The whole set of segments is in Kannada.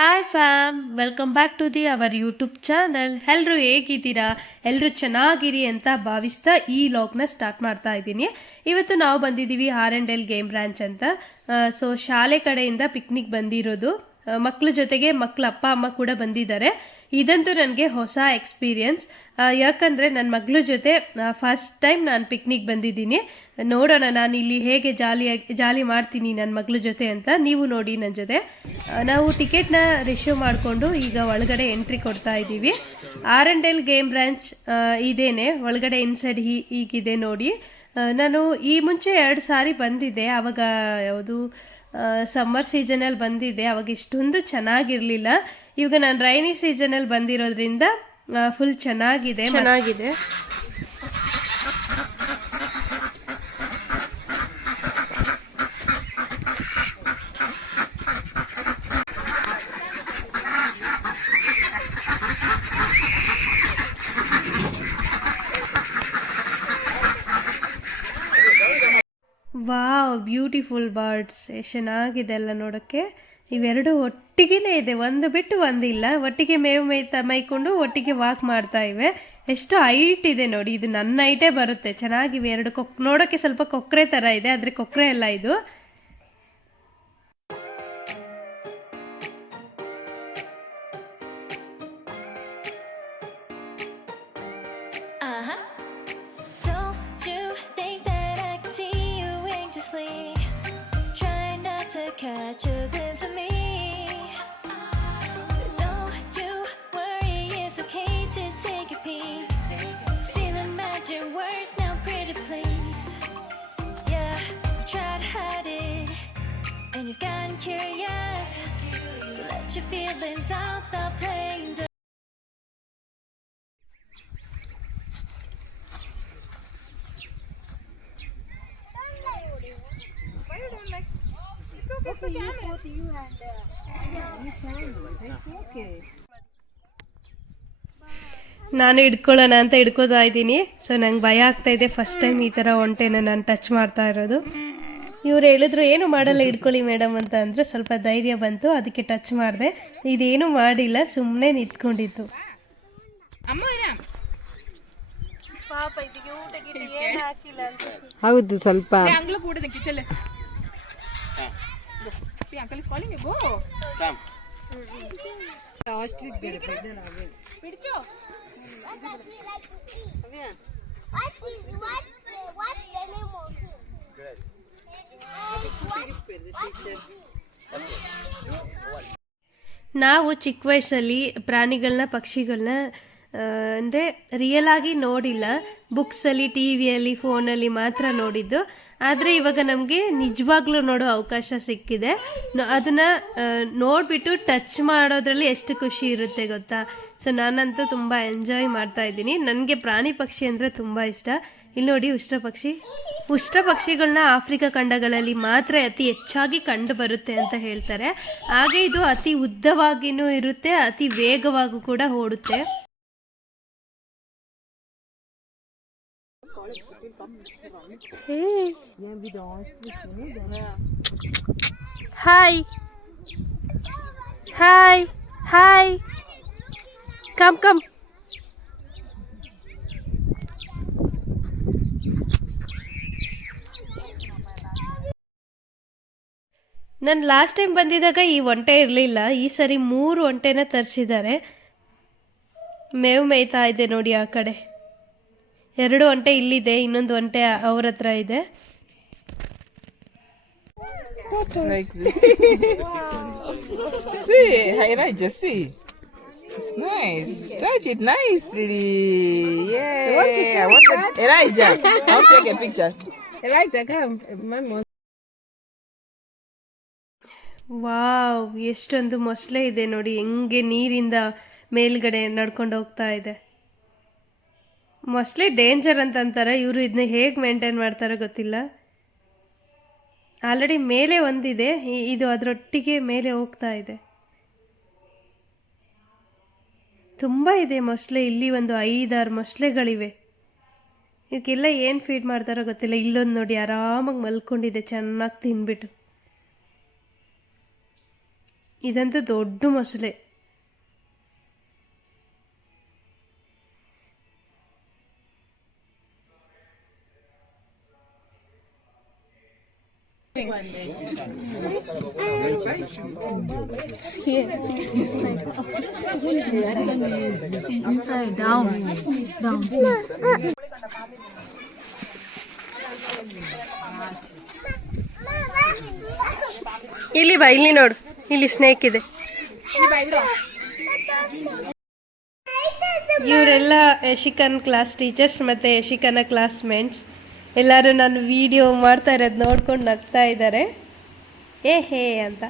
Hi fam, welcome back to our YouTube channel. ಎಲ್ಲರೂ ಹೇಗಿದ್ದೀರಾ? ಎಲ್ಲರೂ ಚೆನ್ನಾಗಿರಿ ಅಂತ ಭಾವಿಸ್ತಾ ಈ ಲಾಗ್ನ ಸ್ಟಾರ್ಟ್ ಮಾಡ್ತಾ ಇದ್ದೀನಿ. ಇವತ್ತು ನಾವು ಬಂದಿದ್ದೀವಿ ಆರ್&ಎಲ್ ಗೇಮ್ ಬ್ರಾಂಚ್ ಅಂತ. ಸೊ ಶಾಲೆ ಕಡೆಯಿಂದ ಪಿಕ್ನಿಕ್ ಬಂದಿರೋದು. ಮಕ್ಕಳ ಜೊತೆಗೆ ಮಕ್ಕಳ ಅಪ್ಪ ಅಮ್ಮ ಕೂಡ ಬಂದಿದ್ದಾರೆ. ಇದಂತೂ ನನಗೆ ಹೊಸ ಎಕ್ಸ್ಪೀರಿಯನ್ಸ್. ಯಾಕಂದರೆ ನನ್ನ ಮಗಳ ಜೊತೆ ಫಸ್ಟ್ ಟೈಮ್ ನಾನು ಪಿಕ್ನಿಕ್ ಬಂದಿದ್ದೀನಿ. ನೋಡೋಣ ನಾನು ಇಲ್ಲಿ ಹೇಗೆ ಜಾಲಿ ಮಾಡ್ತೀನಿ ನನ್ನ ಮಗಳ ಜೊತೆ ಅಂತ. ನೀವು ನೋಡಿ ನನ್ನ ಜೊತೆ. ನಾವು ಟಿಕೆಟ್ನ ರಿಸೀವ್ ಮಾಡಿಕೊಂಡು ಈಗ ಒಳಗಡೆ ಎಂಟ್ರಿ ಕೊಡ್ತಾ ಇದ್ದೀವಿ. ಆರ್&ಎಲ್ ಗೇಮ್ ಬ್ರಾಂಚ್ ಇದೇನೆ ಒಳಗಡೆ ಇನ್ಸೈಡ್ ಹೀಗಿದೆ ನೋಡಿ. ನಾನು ಈ ಮುಂಚೆ 2 ಸಾರಿ ಬಂದಿದ್ದೆ. ಆವಾಗ ಯಾವುದು ಸಮ್ಮರ್ ಸೀಸನಲ್ಲಿ ಬಂದಿದ್ದೆ. ಅವಾಗ ಇಷ್ಟೊಂದು ಚೆನ್ನಾಗಿರಲಿಲ್ಲ. ಇವಾಗ ನಾನು ರೈನಿ ಸೀಸನಲ್ಲಿ ಬಂದಿರೋದ್ರಿಂದ ಫುಲ್ ಚೆನ್ನಾಗಿದೆ. ವಾವ್, ಬ್ಯೂಟಿಫುಲ್ ಬರ್ಡ್ಸ್, ಎಷ್ಟು ಚೆನ್ನಾಗಿದೆ ಎಲ್ಲ ನೋಡೋಕ್ಕೆ. ಇವೆರಡು ಒಟ್ಟಿಗೆ ಇದೆ, ಒಂದು ಬಿಟ್ಟು ಒಂದಿಲ್ಲ. ಒಟ್ಟಿಗೆ ಮೇವು ಮೈಕೊಂಡು ಒಟ್ಟಿಗೆ ವಾಕ್ ಮಾಡ್ತಾ ಇವೆ. ಎಷ್ಟು ಹೈಟ್ ಇದೆ ನೋಡಿ. ಇದು ನನ್ನ ಹೈಟೇ ಬರುತ್ತೆ. ಚೆನ್ನಾಗಿವೆ ಎರಡು. ನೋಡೋಕ್ಕೆ ಸ್ವಲ್ಪ ಕೊಕ್ಕರೆ ಥರ ಇದೆ, ಆದರೆ ಕೊಕ್ಕರೆ ಎಲ್ಲ ಇದು. Catch a glimpse of me. Don't you worry, it's okay to take a peek. See the magic words now, pretty please. Yeah, you try to hide it, and you've gotten curious. So let your feelings out, stop playing. ನಾನು ಹಿಡ್ಕೊಳ್ಳೋಣ ಅಂತ ಹಿಡ್ಕೋತಾ ಇದ್ದೀನಿ. ಸೊ ನಂಗೆ ಭಯ ಆಗ್ತಾ ಇದೆ. ಫಸ್ಟ್ ಟೈಮ್ ಈ ಥರ ಒಂಟೆನ ನಾನು ಟಚ್ ಮಾಡ್ತಾ ಇರೋದು. ಇವ್ರು ಹೇಳಿದ್ರು ಏನು ಮಾಡಲ್ಲ, ಹಿಡ್ಕೊಳ್ಳಿ ಮೇಡಮ್ ಅಂತ ಅಂದರು. ಸ್ವಲ್ಪ ಧೈರ್ಯ ಬಂತು, ಅದಕ್ಕೆ ಟಚ್ ಮಾಡಿದೆ. ಇದೇನು ಮಾಡಿಲ್ಲ, ಸುಮ್ಮನೆ ನಿಂತ್ಕೊಂಡಿತ್ತು. ಹೌದು, ಸ್ವಲ್ಪ ನಾವು ಚಿಕ್ಕ ವಯಸ್ಸಲ್ಲಿ ಪ್ರಾಣಿಗಳನ್ನ, ಪಕ್ಷಿಗಳನ್ನ ಅಂದರೆ ರಿಯಲ್ ಆಗಿ ನೋಡಿಲ್ಲ. ಬುಕ್ಸಲ್ಲಿ, ಟಿ ವಿಯಲ್ಲಿ, ಫೋನಲ್ಲಿ ಮಾತ್ರ ನೋಡಿದ್ದು. ಆದರೆ ಇವಾಗ ನಮಗೆ ನಿಜವಾಗ್ಲೂ ನೋಡೋ ಅವಕಾಶ ಸಿಕ್ಕಿದೆ. ಅದನ್ನು ನೋಡಿಬಿಟ್ಟು ಟಚ್ ಮಾಡೋದ್ರಲ್ಲಿ ಎಷ್ಟು ಖುಷಿ ಇರುತ್ತೆ ಗೊತ್ತಾ. ಸೊ ನಾನಂತೂ ತುಂಬ ಎಂಜಾಯ್ ಮಾಡ್ತಾ ಇದ್ದೀನಿ. ನನಗೆ ಪ್ರಾಣಿ ಪಕ್ಷಿ ಅಂದರೆ ತುಂಬ ಇಷ್ಟ. ಇಲ್ಲಿ ನೋಡಿ, ಉಷ್ಟ್ರ ಪಕ್ಷಿಗಳನ್ನ ಆಫ್ರಿಕಾ ಖಂಡಗಳಲ್ಲಿ ಮಾತ್ರ ಅತಿ ಹೆಚ್ಚಾಗಿ ಕಂಡು ಬರುತ್ತೆ ಅಂತ ಹೇಳ್ತಾರೆ. ಹಾಗೆ ಇದು ಅತಿ ಉದ್ದವಾಗಿಯೂ ಇರುತ್ತೆ, ಅತಿ ವೇಗವಾಗೂ ಕೂಡ ಓಡುತ್ತೆ. Hi hi hi, come come. ನಾನು ಲಾಸ್ಟ್ ಟೈಮ್ ಬಂದಿದ್ದಾಗ ಈ ಒಂಟೆ ಇರಲಿಲ್ಲ. ಈ ಸರಿ 3 ಒಂಟೆನ ತರಿಸಿದ್ದಾರೆ. ಮೇವು ಮೇಯ್ತಾ ಇದೆ ನೋಡಿ ಆ ಕಡೆ. 2 ಒಂಟೆ ಇಲ್ಲಿದೆ, ಇನ್ನೊಂದು ಒಂಟೆ ಅವ್ರ ಹತ್ರ ಇದೆ. like this. See, Elijah, see. It's nice. Touch it nicely. Yeah. I want Elijah. I'll take a picture. Elijah, come. Wow, ಎಷ್ಟೊಂದು ಮೊಸಳೆ ಇದೆ ನೋಡಿ. ಹೆಂಗೆ ನೀರಿಂದ ಮೇಲ್ಗಡೆ ನಡ್ಕೊಂಡು ಹೋಗ್ತಾ ಇದೆ. ಮೊಸಳೆ ಡೇಂಜರ್ ಅಂತ ಅಂತಾರೆ. ಇವರು ಇದನ್ನ ಹೇಗೆ ಮೇಂಟೈನ್ ಮಾಡ್ತಾರೋ ಗೊತ್ತಿಲ್ಲ. ಆಲ್ರೆಡಿ ಮೇಲೆ ಒಂದಿದೆ, ಇದು ಅದರೊಟ್ಟಿಗೆ ಮೇಲೆ ಹೋಗ್ತಾ ಇದೆ. ತುಂಬ ಇದೆ ಮೊಸಳೆ. ಇಲ್ಲಿ ಒಂದು 5-6 ಮೊಸಳೆಗಳಿವೆ. ಇವಕ್ಕೆಲ್ಲ ಏನು ಫೀಡ್ ಮಾಡ್ತಾರೋ ಗೊತ್ತಿಲ್ಲ. ಇಲ್ಲೊಂದು ನೋಡಿ, ಆರಾಮಾಗಿ ಮಲ್ಕೊಂಡಿದೆ ಚೆನ್ನಾಗಿ ತಿನ್ಬಿಟ್ಟು. ಇದಂತೂ ದೊಡ್ಡ ಮೊಸಳೆ. Inside, down. ಇಲ್ಲಿ ಬಾ, ಇಲ್ಲಿ ನೋಡು, ಇಲ್ಲಿ ಸ್ನೇಕ್ ಇದೆ. ಇವರೆಲ್ಲ ಯಶಿಕನ್ ಕ್ಲಾಸ್ ಟೀಚರ್ಸ್ ಮತ್ತು ಯಶಿಕನ ಕ್ಲಾಸ್ಮೇಟ್ಸ್. ಎಲ್ಲರೂ ನಾನು ವಿಡಿಯೋ ಮಾಡ್ತಾ ಇರೋದು ನೋಡ್ಕೊಂಡು ನಗ್ತಾ ಇದ್ದಾರೆ, ಹೇ ಅಂತ.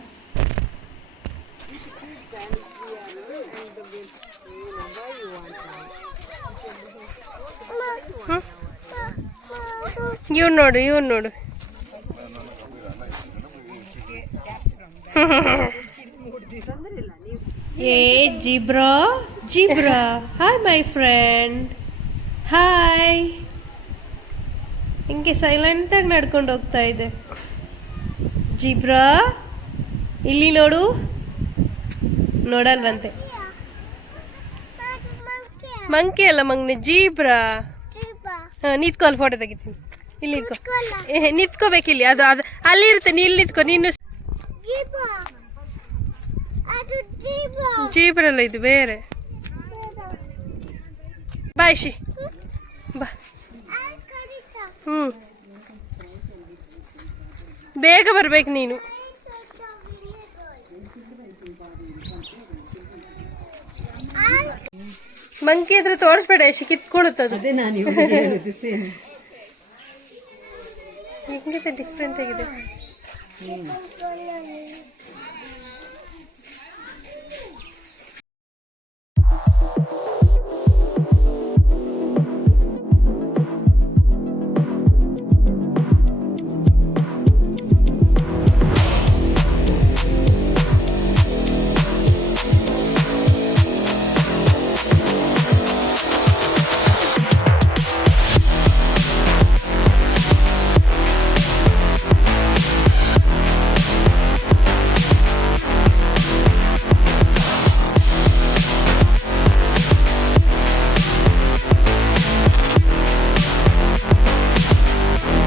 ಇವ್ನು ನೋಡು ಏ zebra, hi my friend, hi. ಹಿಂಗೆ ಸೈಲೆಂಟಾಗಿ ನಡ್ಕೊಂಡು ಹೋಗ್ತಾ ಇದೆ. ಜಿಬ್ರಾ ಇಲ್ಲಿ ನೋಡಲ್ವಂತೆ. ಮಂಕಿ ಅಲ್ಲ ಮಂಗ್ನೆ, ಜೀಬ್ರಾ. ನಿಂತ್ಕೊ, ಅಲ್ಲಿ ಫೋಟೋ ತೆಗಿತೀನಿ. ಇಲ್ಲಿ ನಿಂತ್ಕೋಬೇಕಿಲ್ಲಿ, ಅದು ಅಲ್ಲಿ ಇರುತ್ತೆ. ನೀ ಇಲ್ಲಿ ನಿಂತ್ಕೊ. ನೀನು ಜೀಬ್ರಲ್ಲ, ಇದು ಬೇರೆ. ಬಾಯ್ಶಿ ಬಾ. ಬೇಗ ಬರ್ಬೇಕು ನೀನು. ಮಂಕಿ ಹತ್ರ ತೋರಿಸ್ಬೇಡ, ಎಷ್ಟು ಕಿತ್ಕೊಳ್ಳುತ್ತದು. ಹೆಂಗಿದೆ, ಡಿಫ್ರೆಂಟ್ ಆಗಿದೆ.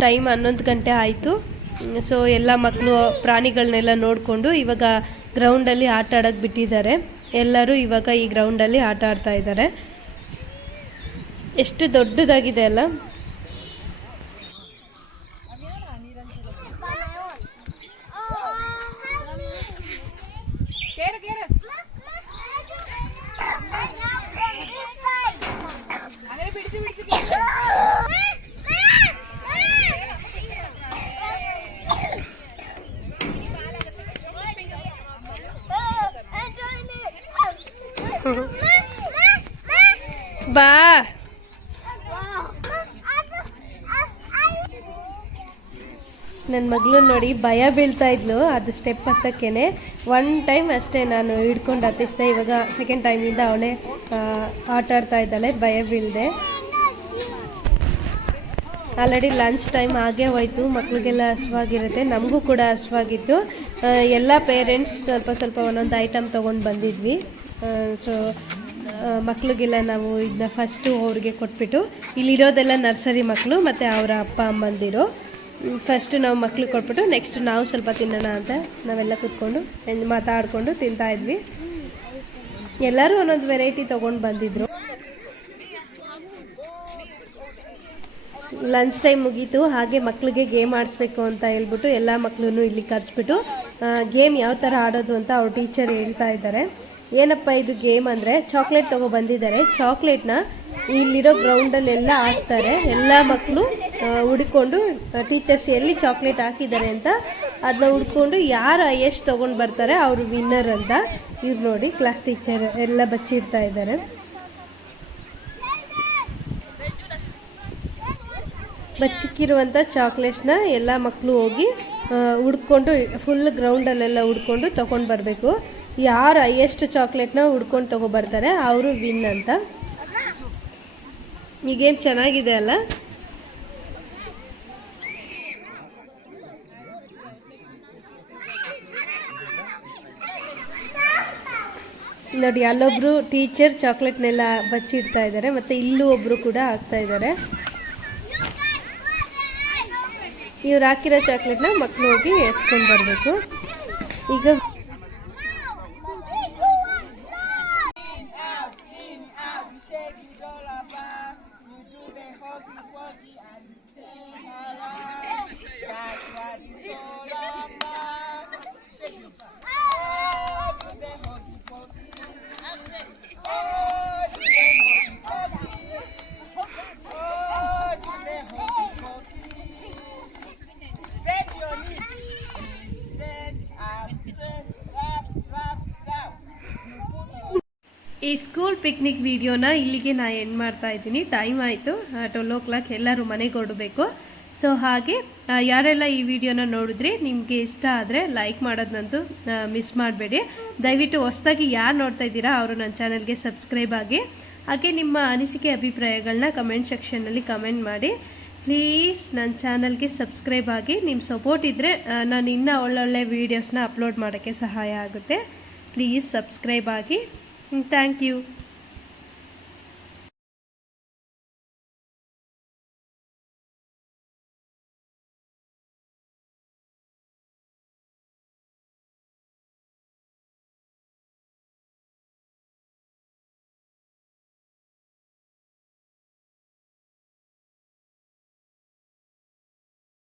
ಟೈಮ್ 11 ಗಂಟೆ ಆಯಿತು. ಸೊ ಎಲ್ಲ ಮಕ್ಕಳು ಪ್ರಾಣಿಗಳನ್ನೆಲ್ಲ ನೋಡಿಕೊಂಡು ಇವಾಗ ಗ್ರೌಂಡಲ್ಲಿ ಆಟ ಆಡೋಕ್ಕೆ ಬಿಟ್ಟಿದ್ದಾರೆ. ಎಲ್ಲರೂ ಇವಾಗ ಈ ಗ್ರೌಂಡಲ್ಲಿ ಆಟ ಆಡ್ತಾ ಇದ್ದಾರೆ. ಎಷ್ಟು ದೊಡ್ಡದಾಗಿದೆ ಅಲ್ಲ. ಬಾ, ನನ್ನ ಮಗಳು ನೋಡಿ ಭಯ ಬೀಳ್ತಾ ಇದ್ಲು. ಅದು ಸ್ಟೆಪ್ ಹತ್ತಕ್ಕೇನೆ 1 ಟೈಮ್ ಅಷ್ಟೇ ನಾನು ಹಿಡ್ಕೊಂಡು ಹತ್ತಿಸ್ದೆ. ಇವಾಗ ಸೆಕೆಂಡ್ ಟೈಮಿಂದ ಅವಳೇ ಆಟ ಆಡ್ತಾ ಇದ್ದಾಳೆ ಭಯ ಬೀಳದೆ. ಆಲ್ರೆಡಿ ಲಂಚ್ ಟೈಮ್ ಆಗೇ ಹೋಯ್ತು. ಮಕ್ಕಳಿಗೆಲ್ಲ ಹಸುವಾಗಿರುತ್ತೆ, ನಮಗೂ ಕೂಡ ಹಸುವಾಗಿತ್ತು. ಎಲ್ಲ ಪೇರೆಂಟ್ಸ್ ಸ್ವಲ್ಪ ಒಂದೊಂದು ಐಟಮ್ ತೊಗೊಂಡು ಬಂದಿದ್ವಿ. ಸೊ ಮಕ್ಕಳಿಗೆಲ್ಲ ನಾವು ಇದನ್ನ ಫಸ್ಟು ಅವ್ರಿಗೆ ಕೊಟ್ಬಿಟ್ಟು, ಇಲ್ಲಿರೋದೆಲ್ಲ ನರ್ಸರಿ ಮಕ್ಕಳು ಮತ್ತು ಅವರ ಅಪ್ಪ ಅಮ್ಮಂದಿರು. ಫಸ್ಟು ನಾವು ಮಕ್ಳಿಗೆ ಕೊಟ್ಬಿಟ್ಟು ನೆಕ್ಸ್ಟ್ ನಾವು ಸ್ವಲ್ಪ ತಿನ್ನೋಣ ಅಂತ ನಾವೆಲ್ಲ ಕೂತ್ಕೊಂಡು ಮಾತಾಡಿಕೊಂಡು ತಿಂತಾಯಿದ್ವಿ. ಎಲ್ಲರೂ ಒಂದೊಂದು ವೆರೈಟಿ ತೊಗೊಂಡು ಬಂದಿದ್ರು. ಲಂಚ್ ಟೈಮ್ ಮುಗೀತು. ಹಾಗೆ ಮಕ್ಕಳಿಗೆ ಗೇಮ್ ಆಡಿಸ್ಬೇಕು ಅಂತ ಹೇಳ್ಬಿಟ್ಟು ಎಲ್ಲ ಮಕ್ಕಳನ್ನು ಇಲ್ಲಿ ಕರೆಸ್ಬಿಟ್ಟು ಗೇಮ್ ಯಾವ ಥರ ಆಡೋದು ಅಂತ ಅವ್ರ ಟೀಚರ್ ಹೇಳ್ತಾ ಇದ್ದಾರೆ. ಏನಪ್ಪ ಇದು ಗೇಮ್ ಅಂದರೆ, ಚಾಕ್ಲೇಟ್ ತೊಗೊಬಂದಿದ್ದಾರೆ. ಚಾಕ್ಲೇಟ್ನ ಇಲ್ಲಿರೋ ಗ್ರೌಂಡಲ್ಲೆಲ್ಲ ಹಾಕ್ತಾರೆ. ಎಲ್ಲ ಮಕ್ಕಳು ಹುಡ್ಕೊಂಡು ಟೀಚರ್ಸ್ ಎಲ್ಲಿ ಚಾಕ್ಲೇಟ್ ಹಾಕಿದ್ದಾರೆ ಅಂತ ಅದನ್ನ ಹುಡ್ಕೊಂಡು ಯಾರು ಎಷ್ಟು ತೊಗೊಂಡು ಬರ್ತಾರೆ ಅವರು ವಿನ್ನರ್ ಅಂತ. ಇವ್ರು ನೋಡಿ ಕ್ಲಾಸ್ ಟೀಚರ್ ಎಲ್ಲ ಬಚ್ಚಿಡ್ತಾ ಇದ್ದಾರೆ. ಬಚ್ಚಿಕ್ಕಿರುವಂಥ ಚಾಕ್ಲೇಟ್ಸ್ನ ಎಲ್ಲ ಮಕ್ಕಳು ಹೋಗಿ ಹುಡ್ಕೊಂಡು ಫುಲ್ ಗ್ರೌಂಡಲ್ಲೆಲ್ಲ ಹುಡ್ಕೊಂಡು ತೊಗೊಂಡು ಬರಬೇಕು. ಯಾರು ಹೈಯೆಸ್ಟ್ ಚಾಕ್ಲೇಟ್ನ ಹುಡ್ಕೊಂಡು ತೊಗೊಬರ್ತಾರೆ ಅವರು ವಿನ್ ಅಂತ. ಈ ಗೇಮ್ ಚೆನ್ನಾಗಿದೆ ಅಲ್ಲ. ನೋಡಿ ಅಲ್ಲೊಬ್ರು ಟೀಚರ್ ಚಾಕ್ಲೇಟ್ನೆಲ್ಲ ಬಚ್ಚಿಡ್ತಾ ಇದ್ದಾರೆ, ಮತ್ತು ಇಲ್ಲೂ ಒಬ್ಬರು ಕೂಡ ಹಾಕ್ತಾ ಇದ್ದಾರೆ. ಇವ್ರು ಹಾಕಿರೋ ಚಾಕ್ಲೇಟ್ನ ಮಕ್ಕಳು ಹೋಗಿ ಎತ್ಕೊಂಡು ಬರಬೇಕು. ಈಗ ಈ ಸ್ಕೂಲ್ ಪಿಕ್ನಿಕ್ ವಿಡಿಯೋನ ಇಲ್ಲಿಗೆ ನಾನು ಎಂಡ್ ಮಾಡ್ತಾ ಇದ್ದೀನಿ. ಟೈಮ್ ಆಯಿತು, 12 ಎಲ್ಲರೂ ಮನೆಗೆ ಹೊರಡಬೇಕು. ಸೊ ಹಾಗೆ ಯಾರೆಲ್ಲ ಈ ವಿಡಿಯೋನ ನೋಡಿದ್ರಿ, ನಿಮಗೆ ಇಷ್ಟ ಆದರೆ ಲೈಕ್ ಮಾಡೋದಂತೂ ಮಿಸ್ ಮಾಡಬೇಡಿ. ದಯವಿಟ್ಟು ಹೊಸದಾಗಿ ಯಾರು ನೋಡ್ತಾ ಇದ್ದೀರಾ ಅವರು ನನ್ನ ಚಾನಲ್ಗೆ ಸಬ್ಸ್ಕ್ರೈಬ್ ಆಗಿ. ಹಾಗೆ ನಿಮ್ಮ ಅನಿಸಿಕೆ ಅಭಿಪ್ರಾಯಗಳನ್ನ ಕಮೆಂಟ್ ಸೆಕ್ಷನ್ನಲ್ಲಿ ಕಮೆಂಟ್ ಮಾಡಿ. ಪ್ಲೀಸ್ ನನ್ನ ಚಾನಲ್ಗೆ ಸಬ್ಸ್ಕ್ರೈಬ್ ಆಗಿ. ನಿಮ್ಮ ಸಪೋರ್ಟ್ ಇದ್ದರೆ ನಾನು ಇನ್ನೂ ಒಳ್ಳೊಳ್ಳೆ ವೀಡಿಯೋಸ್ನ ಅಪ್ಲೋಡ್ ಮಾಡೋಕ್ಕೆ ಸಹಾಯ ಆಗುತ್ತೆ. ಪ್ಲೀಸ್ ಸಬ್ಸ್ಕ್ರೈಬ್ ಆಗಿ. Thank you.